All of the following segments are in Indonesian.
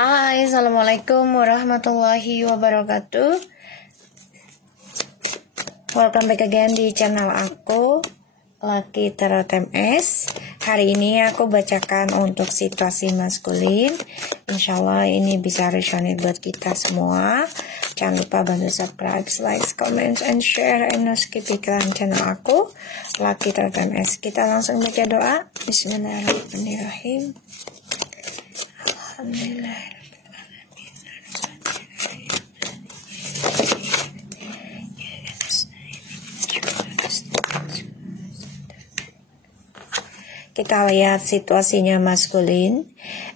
Hai, Assalamualaikum warahmatullahi wabarakatuh. Welcome back again di channel aku, Lucky Tarot MS. Hari ini aku bacakan untuk situasi maskulin. Insyaallah ini bisa resonate buat kita semua. Jangan lupa bantu subscribe, like, comment, and share, and no skip iklan channel aku, Lucky Tarot MS. Kita langsung baca doa. Bismillahirrahmanirrahim. Alhamdulillah. Kita lihat situasinya maskulin.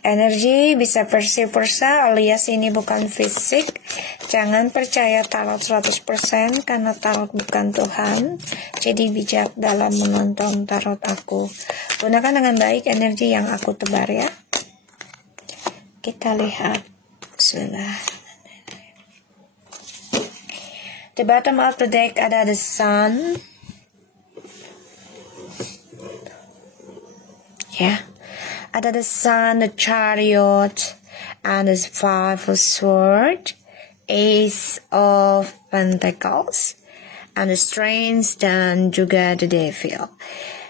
Energi bisa versi versa alias ini bukan fisik. Jangan percaya tarot 100% karena tarot bukan Tuhan. Jadi bijak dalam menonton tarot aku. Gunakan dengan baik energi yang aku tebar ya. Kita lihat. Bismillah. The bottom of the deck ada the sun. Ya, ada the sun, the chariot, and the five of swords, ace of pentacles, and the strength, dan juga the devil.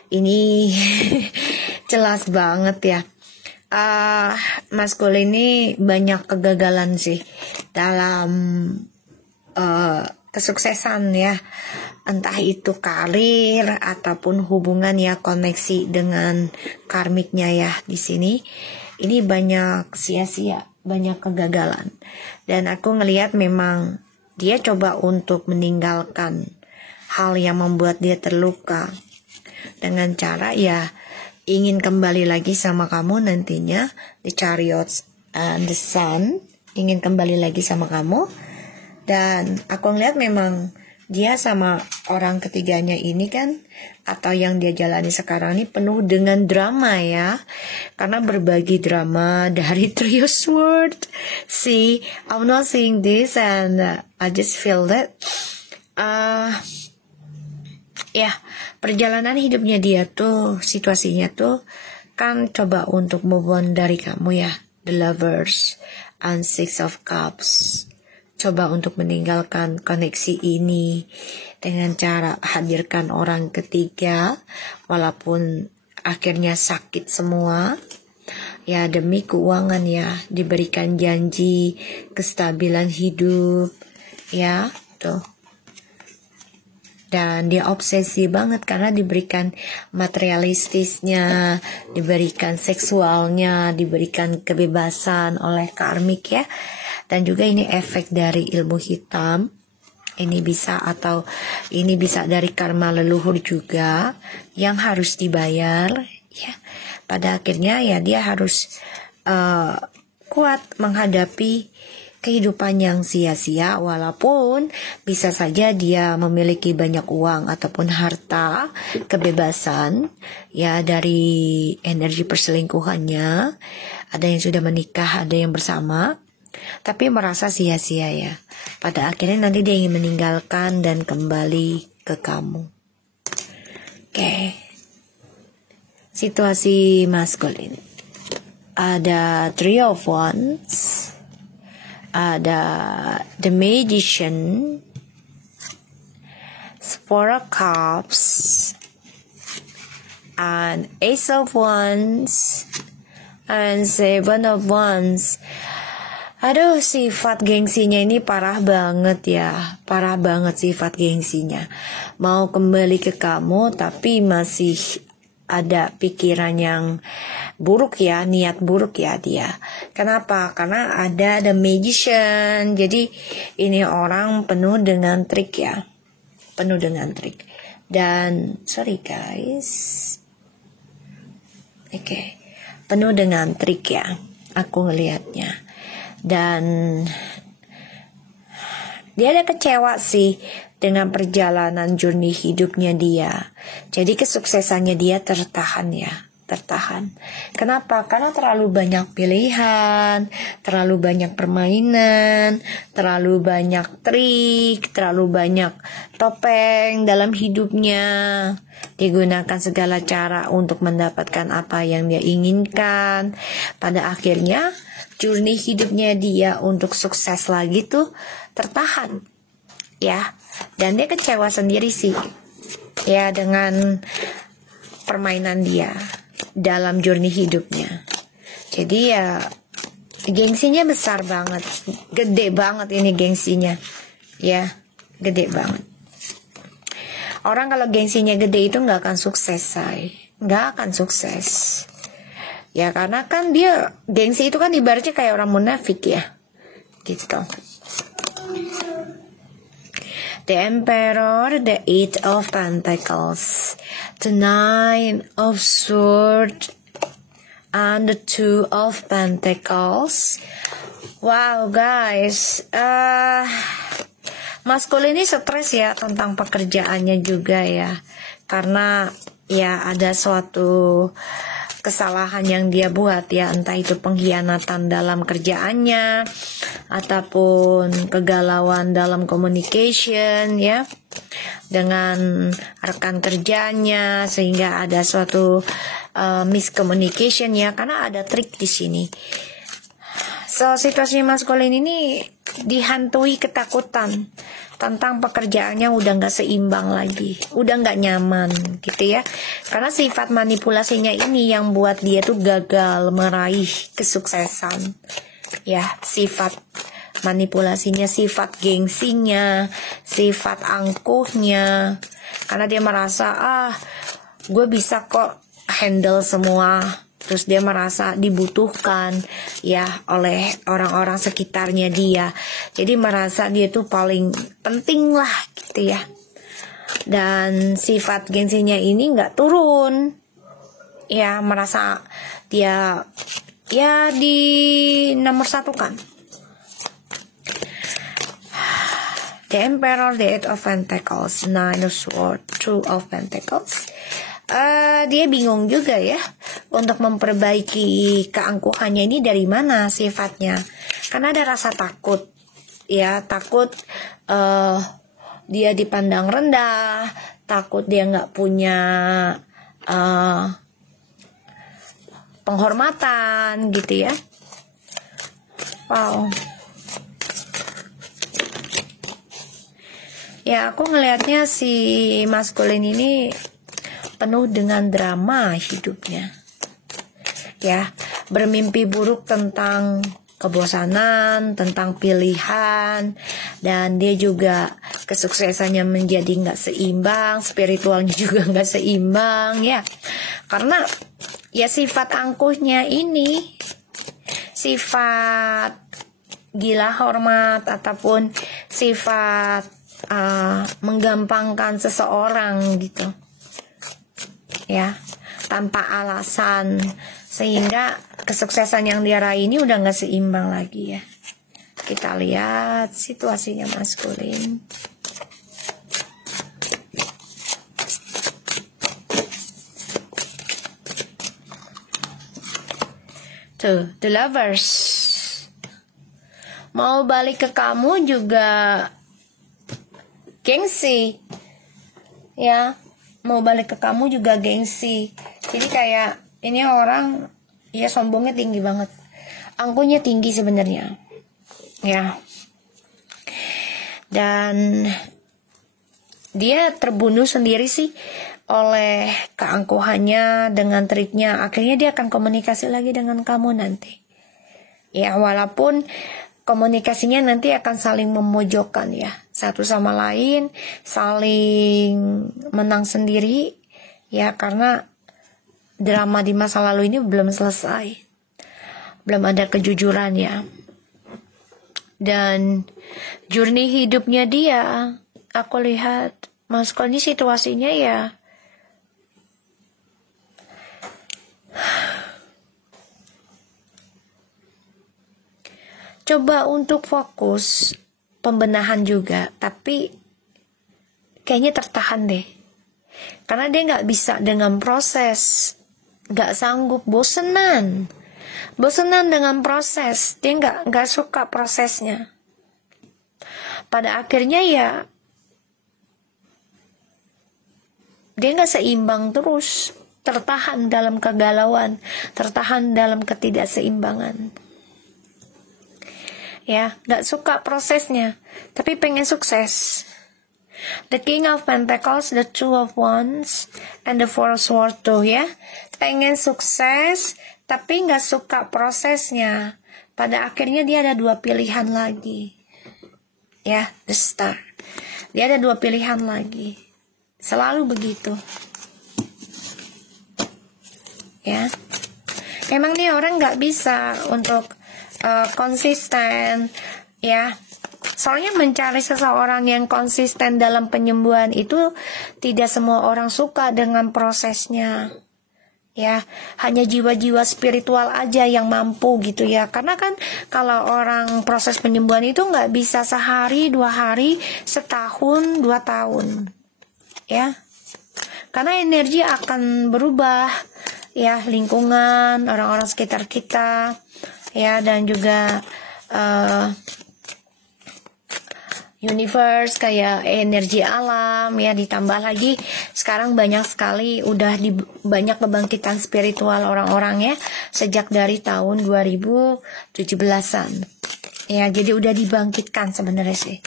Ini jelas banget ya. Maskulin ini banyak kegagalan sih dalam kesuksesan ya, entah itu karir ataupun hubungan ya, koneksi dengan karmiknya ya. Di sini ini banyak sia-sia, banyak kegagalan, dan aku ngelihat memang dia coba untuk meninggalkan hal yang membuat dia terluka dengan cara ya ingin kembali lagi sama kamu nantinya. The Chariot and the Sun ingin kembali lagi sama kamu. Dan aku ngeliat memang dia sama orang ketiganya ini kan, atau yang dia jalani sekarang ini penuh dengan drama ya. Karena berbagi drama dari Three of Swords. See, I'm not seeing this and I just feel that ya, perjalanan hidupnya dia tuh, situasinya tuh kan coba untuk move on dari kamu ya. The Lovers and Six of Cups. Coba untuk meninggalkan koneksi ini dengan cara hadirkan orang ketiga, walaupun akhirnya sakit semua. Ya, demi keuangan ya, diberikan janji kestabilan hidup ya, tuh. Dan dia obsesi banget karena diberikan materialistisnya, diberikan seksualnya, diberikan kebebasan oleh karmik ya. Dan juga ini efek dari ilmu hitam. Ini bisa, atau ini bisa dari karma leluhur juga yang harus dibayar ya. Pada akhirnya ya dia harus kuat menghadapi kehidupan yang sia-sia, walaupun bisa saja dia memiliki banyak uang ataupun harta, kebebasan ya dari energi perselingkuhannya. Ada yang sudah menikah, ada yang bersama, tapi merasa sia-sia ya. Pada akhirnya nanti dia ingin meninggalkan dan kembali ke kamu. Oke. Situasi maskulin. Ada Three of Wands. Ada The Magician, Four of Cups, and Ace of Wands, and Seven of Wands. Aduh, sifat gengsinya ini parah banget ya. Parah banget sifat gengsinya. Mau kembali ke kamu tapi masih ada pikiran yang buruk ya, niat buruk ya dia. Kenapa? Karena ada The Magician. Jadi ini orang penuh dengan trik ya. Penuh dengan trik. Dan sorry guys. Oke. Penuh dengan trik ya. Aku ngelihatnya. Dan dia ada kecewa sih dengan perjalanan journey hidupnya dia. Jadi kesuksesannya dia tertahan ya. Tertahan. Kenapa? Karena terlalu banyak pilihan, terlalu banyak permainan, terlalu banyak trik, terlalu banyak topeng dalam hidupnya. Digunakan segala cara untuk mendapatkan apa yang dia inginkan. Pada akhirnya journey hidupnya dia untuk sukses lagi tuh tertahan, ya. Dan dia kecewa sendiri sih, ya, dengan permainan dia dalam journey hidupnya. Jadi ya gengsinya besar banget, gede banget ini gengsinya, ya, gede banget. Orang kalau gengsinya gede itu nggak akan sukses, nggak akan sukses. Ya karena kan dia gengsi itu kan ibaratnya kayak orang munafik ya, gitu. The Emperor, the Eight of Pentacles, the Nine of Swords, and the Two of Pentacles. Wow guys, Maskulin ini stres ya tentang pekerjaannya juga ya, karena ya ada suatu kesalahan yang dia buat ya, entah itu pengkhianatan dalam kerjaannya ataupun kegalauan dalam communication ya dengan rekan kerjanya, sehingga ada suatu miscommunication ya, karena ada trik di sini. So situasi maskulin ini dihantui ketakutan tentang pekerjaannya udah nggak seimbang lagi, udah nggak nyaman gitu ya, karena sifat manipulasinya ini yang buat dia tuh gagal meraih kesuksesan ya. Sifat manipulasinya, sifat gengsinya, sifat angkuhnya, karena dia merasa gue bisa kok handle semua. Terus dia merasa dibutuhkan ya oleh orang-orang sekitarnya dia. Jadi merasa dia tuh paling penting lah gitu ya. Dan sifat gengsinya ini nggak turun. Ya merasa dia ya di nomor satu kan. The Emperor, the Eight of Pentacles, Nine of Swords, Two of Pentacles. Dia bingung juga ya untuk memperbaiki keangkuhannya ini dari mana sifatnya, karena ada rasa takut ya, takut dia dipandang rendah, takut dia nggak punya penghormatan gitu ya. Wow. Ya aku ngelihatnya si maskulin ini penuh dengan drama hidupnya ya, bermimpi buruk tentang kebosanan, tentang pilihan, dan dia juga kesuksesannya menjadi nggak seimbang, spiritualnya juga nggak seimbang ya, karena ya sifat angkuhnya ini, sifat gila hormat ataupun sifat menggampangkan seseorang gitu ya, tanpa alasan, sehingga kesuksesan yang dia raih ini udah gak seimbang lagi ya. Kita lihat situasinya maskulin. Tuh, the Lovers. Mau balik ke kamu juga gengsi ya, mau balik ke kamu juga gengsi. Jadi kayak ini orang ya sombongnya tinggi banget, angkuhnya tinggi sebenarnya ya, dan dia terbunuh sendiri sih oleh keangkuhannya dengan triknya. Akhirnya dia akan komunikasi lagi dengan kamu nanti ya, walaupun komunikasinya nanti akan saling memojokkan ya, satu sama lain, saling menang sendiri ya, karena drama di masa lalu ini belum selesai, belum ada kejujuran ya. Dan journey hidupnya dia, aku lihat masukkan ini situasinya ya coba untuk fokus pembenahan juga, tapi kayaknya tertahan deh, karena dia nggak bisa dengan proses, nggak sanggup, bosenan dengan proses, dia nggak suka prosesnya. Pada akhirnya ya dia nggak seimbang terus, tertahan dalam kegalauan, tertahan dalam ketidakseimbangan. ya, nggak suka prosesnya, tapi pengen sukses. The King of Pentacles, the Two of Wands, and the Four of Swords tuh ya, pengen sukses tapi nggak suka prosesnya. Pada akhirnya dia ada dua pilihan lagi, ya, the Star. Dia ada dua pilihan lagi, selalu begitu, ya. Emang nih orang nggak bisa untuk konsisten, ya. Soalnya mencari seseorang yang konsisten dalam penyembuhan itu tidak semua orang suka dengan prosesnya, ya. Hanya jiwa-jiwa spiritual aja yang mampu gitu ya. Karena kan kalau orang proses penyembuhan itu nggak bisa sehari, 2 hari, setahun, 2 tahun, ya. Karena energi akan berubah, ya, lingkungan, orang-orang sekitar kita, ya, dan juga universe, kayak energi alam, ya, ditambah lagi sekarang banyak sekali udah banyak kebangkitan spiritual orang-orang, ya, sejak dari tahun 2017-an, ya, jadi udah dibangkitkan sebenarnya sih.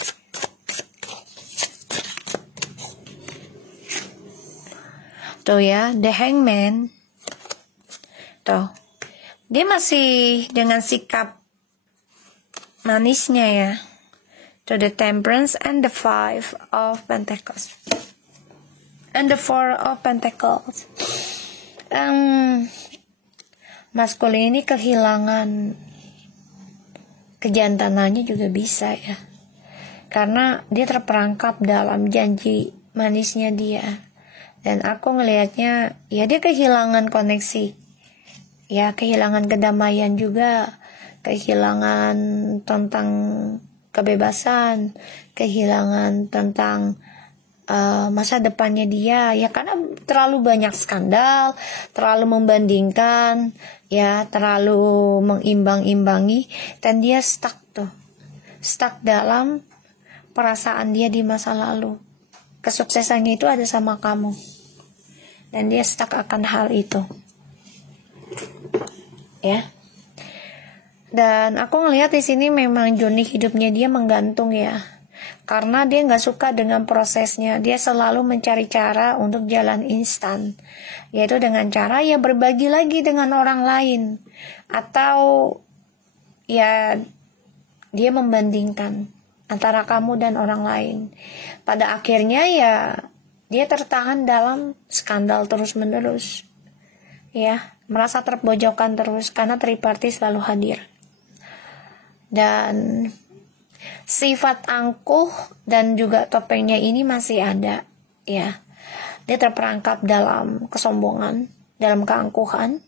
Tuh ya, the Hangman, tuh, dia masih dengan sikap manisnya, ya. To the Temperance and the Five of Pentacles and the Four of Pentacles. Maskulin ini kehilangan kejantanannya juga bisa, ya, karena dia terperangkap dalam janji manisnya dia. Dan aku ngelihatnya, ya, dia kehilangan koneksi, ya, kehilangan kedamaian juga, kehilangan tentang kebebasan, kehilangan tentang masa depannya dia, ya, karena terlalu banyak skandal, terlalu membandingkan, ya, terlalu mengimbang-imbangi, dan dia stuck dalam perasaan dia di masa lalu. Kesuksesannya itu ada sama kamu, dan dia stuck akan hal itu, ya. Dan aku ngelihat di sini memang journey hidupnya dia menggantung, ya, karena dia nggak suka dengan prosesnya. Dia selalu mencari cara untuk jalan instan, yaitu dengan cara, ya, berbagi lagi dengan orang lain, atau, ya, dia membandingkan antara kamu dan orang lain. Pada akhirnya, ya, dia tertahan dalam skandal terus-menerus, ya, merasa terpojokkan terus karena third party selalu hadir. Dan sifat angkuh dan juga topengnya ini masih ada, ya. Dia terperangkap dalam kesombongan, dalam keangkuhan,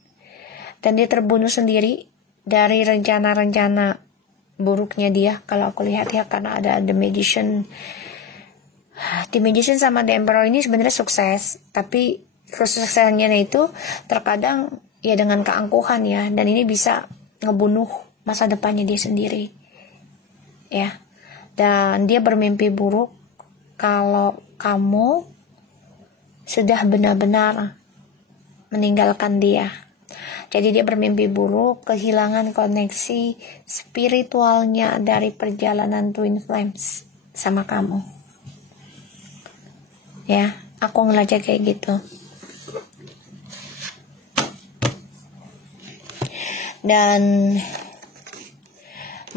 dan dia terbunuh sendiri dari rencana-rencana buruknya dia, kalau aku lihat, ya, karena ada The Magician. The Magician sama The Emperor ini sebenarnya sukses, tapi kesuksesannya itu terkadang, ya, dengan keangkuhan, ya, dan ini bisa ngebunuh masa depannya dia sendiri, ya. Dan dia bermimpi buruk kalau kamu sudah benar-benar meninggalkan dia. Jadi dia bermimpi buruk, kehilangan koneksi spiritualnya dari perjalanan Twin Flames sama kamu, ya. Aku ngeliat kayak gitu. Dan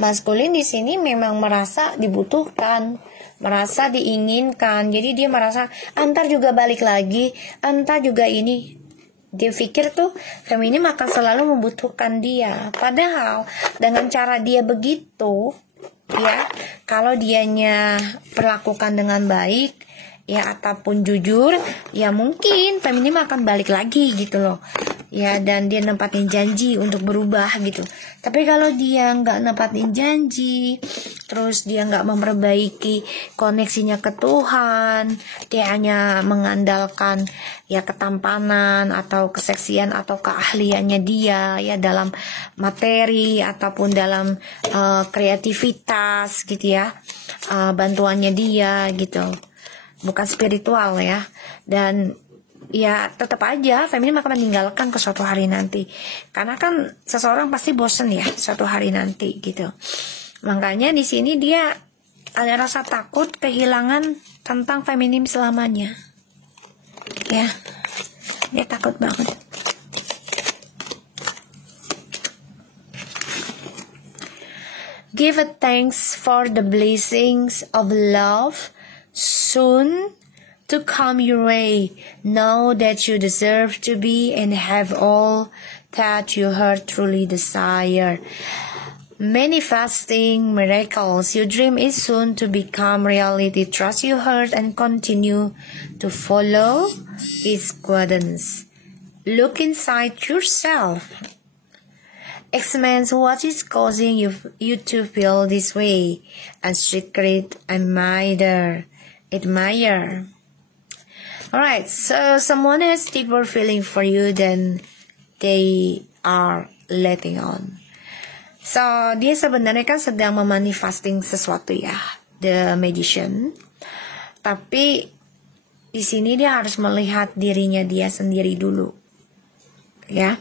maskulin di sini memang merasa dibutuhkan, merasa diinginkan. Jadi dia merasa antar juga balik lagi, antar juga ini. Dia pikir tuh feminim akan selalu membutuhkan dia. Padahal dengan cara dia begitu, ya, kalau dianya perlakukan dengan baik, ya, ataupun jujur, ya, mungkin feminim akan balik lagi gitu loh, ya, dan dia nempatin janji untuk berubah gitu. Tapi kalau dia nggak nempatin janji, terus dia nggak memperbaiki koneksinya ke Tuhan, dia hanya mengandalkan, ya, ketampanan atau keseksian atau keahliannya dia, ya, dalam materi ataupun dalam kreativitas gitu, ya, bantuannya dia gitu, bukan spiritual, ya. Dan, ya, tetap aja feminim akan meninggalkan ke suatu hari nanti, karena kan seseorang pasti bosen, ya, suatu hari nanti gitu. Makanya di sini dia ada rasa takut kehilangan tentang feminim selamanya. Ya, dia takut banget. Give a thanks for the blessings of love soon to come your way. Know that you deserve to be and have all that your heart truly desire. Manifesting miracles. Your dream is soon to become reality. Trust your heart and continue to follow its guidance. Look inside yourself. Examine what is causing you to feel this way. A secret admire. Alright, so someone has deeper feeling for you than they are letting on. So, dia sebenarnya kan sedang memanifesting sesuatu ya, the magician. Tapi di sini dia harus melihat dirinya dia sendiri dulu. Ya.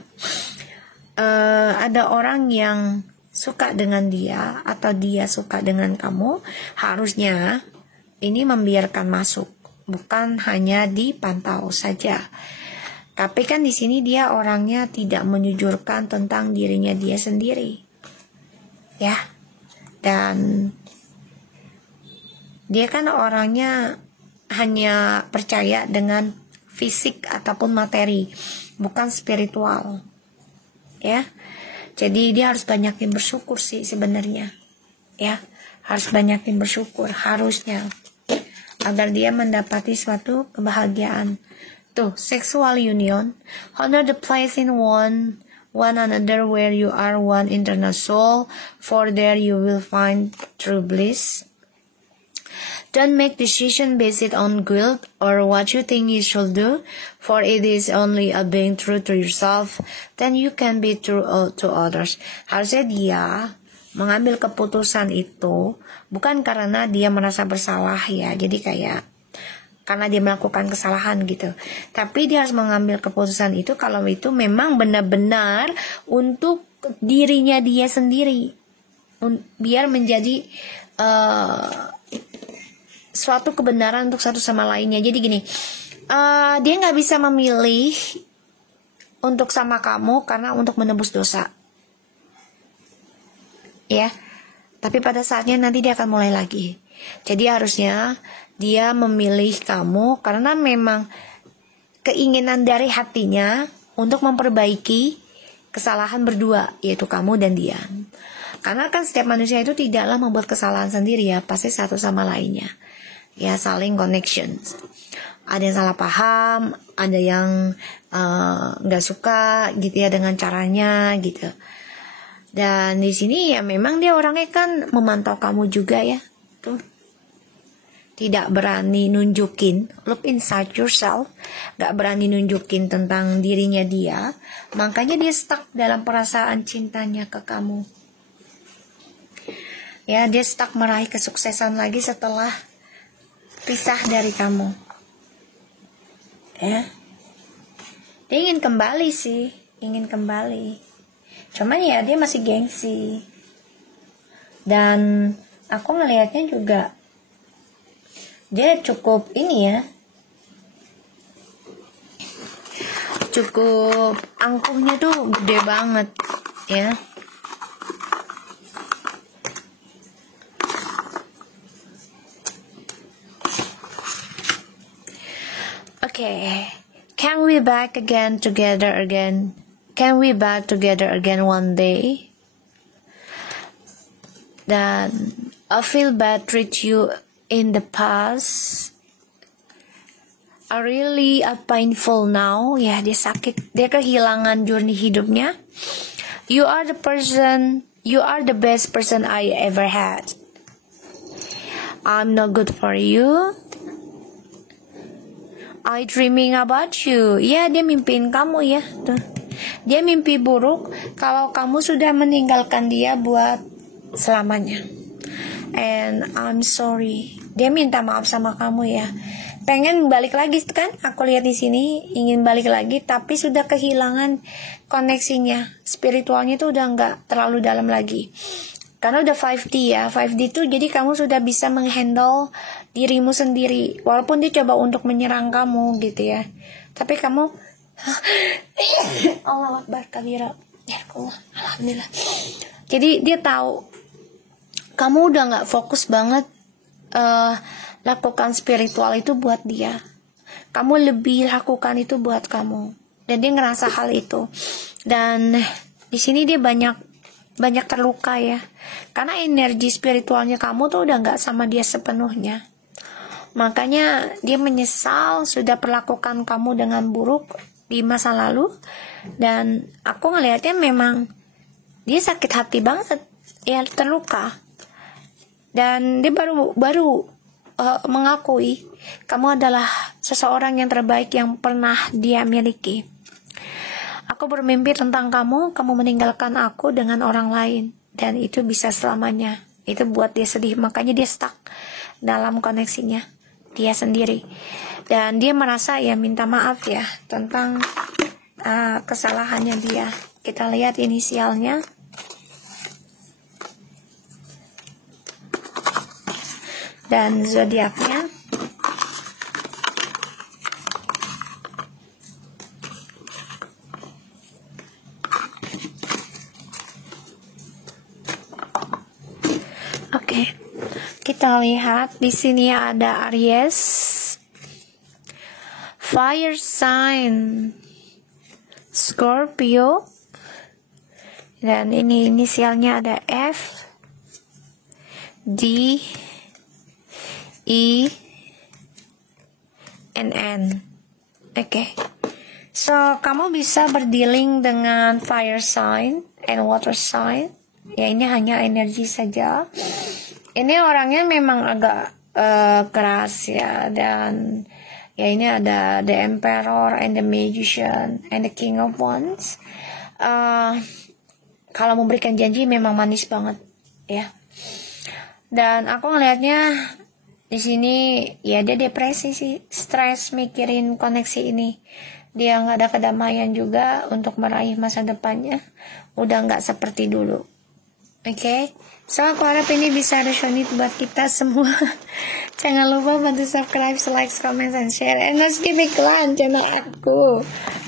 Ada orang yang suka dengan dia atau dia suka dengan kamu, harusnya ini membiarkan masuk, bukan hanya dipantau saja. Tapi kan di sini dia orangnya tidak menyujurkan tentang dirinya dia sendiri, ya. Dan dia kan orangnya hanya percaya dengan fisik ataupun materi, bukan spiritual. Ya, jadi dia harus banyakin bersyukur sih sebenarnya, ya, harus banyakin bersyukur harusnya, agar dia mendapati suatu kebahagiaan. Tuh, sexual union, honor the place in one another where you are one internal soul, for there you will find true bliss. Don't make decision based on guilt or what you think you should do, for it is only a being true to yourself, then you can be true to others. Harusnya dia mengambil keputusan itu bukan karena dia merasa bersalah ya, jadi kayak karena dia melakukan kesalahan gitu. Tapi dia harus mengambil keputusan itu kalau itu memang benar-benar untuk dirinya dia sendiri, biar menjadi suatu kebenaran untuk satu sama lainnya. Jadi gini, dia nggak bisa memilih untuk sama kamu karena untuk menebus dosa, ya. Tapi pada saatnya nanti dia akan mulai lagi. Jadi harusnya dia memilih kamu karena memang keinginan dari hatinya untuk memperbaiki kesalahan berdua, yaitu kamu dan dia. Karena kan setiap manusia itu tidaklah membuat kesalahan sendiri ya, pasti satu sama lainnya. Ya, saling connections. Ada yang salah paham, ada yang nggak suka gitu ya dengan caranya gitu. Dan di sini ya memang dia orangnya kan memantau kamu juga ya, tuh. Tidak berani nunjukin, look inside yourself, nggak berani nunjukin tentang dirinya dia, makanya dia stuck dalam perasaan cintanya ke kamu. Ya, dia stuck meraih kesuksesan lagi setelah pisah dari kamu, ya. Dia ingin kembali sih, cuman ya dia masih gengsi. Dan aku ngelihatnya juga dia cukup ini ya, cukup angkuhnya tuh gede banget ya. Okay, can we back together again? Can we back together again one day? Dan I feel bad treat you in the past. I really painful now. Ya, dia sakit. Dia kehilangan journey hidupnya. You are the best person I ever had. I'm not good for you. I dreaming about you. Ya, dia mimpiin kamu ya. Tuh. Dia mimpi buruk kalau kamu sudah meninggalkan dia buat selamanya. And I'm sorry. Dia minta maaf sama kamu ya. Pengen balik lagi kan? Aku lihat di sini ingin balik lagi, tapi sudah kehilangan koneksinya. Spiritualnya itu udah nggak terlalu dalam lagi. Karena udah 5D ya. 5D itu jadi kamu sudah bisa menghandle dirimu sendiri. Walaupun dia coba untuk menyerang kamu gitu ya. Tapi kamu Allah Akbar kabira. Ya Allah, alhamdulillah. Jadi dia tahu kamu udah gak fokus banget lakukan spiritual itu buat dia. Kamu lebih lakukan itu buat kamu. Dan dia ngerasa hal itu. Dan di sini dia banyak terluka ya, karena energi spiritualnya kamu tuh udah gak sama dia sepenuhnya. Makanya dia menyesal sudah perlakukan kamu dengan buruk di masa lalu. Dan aku ngelihatnya memang dia sakit hati banget ya, terluka. Dan dia baru mengakui kamu adalah seseorang yang terbaik yang pernah dia miliki. Aku bermimpi tentang kamu meninggalkan aku dengan orang lain. Dan itu bisa selamanya. Itu buat dia sedih. Makanya dia stuck dalam koneksinya dia sendiri. Dan dia merasa ya minta maaf ya tentang kesalahannya dia. Kita lihat inisialnya. Dan zodiaknya. Oke, kita lihat di sini ada Aries, Fire Sign, Scorpio, dan ini inisialnya ada F, D, E, N. Oke. So, kamu bisa berdealing dengan Fire Sign and Water Sign. Ya, ini hanya energi saja. Ini orangnya memang agak keras ya. Dan ya ini ada The Emperor and the Magician and the King of Wands. Kalau memberikan janji memang manis banget ya. Dan aku ngelihatnya di sini ya dia depresi sih, stres mikirin koneksi ini. Dia nggak ada kedamaian juga untuk meraih masa depannya. Udah nggak seperti dulu. Oke, so aku harap ini bisa resonate buat kita semua. Jangan lupa bantu subscribe, like, comment, and share. And let's give iklan channel aku,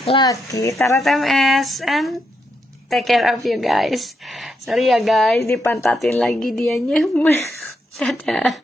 Lucky Tarot MS, and take care of you guys. Sorry ya guys, dipantatin lagi dianya. Dadah.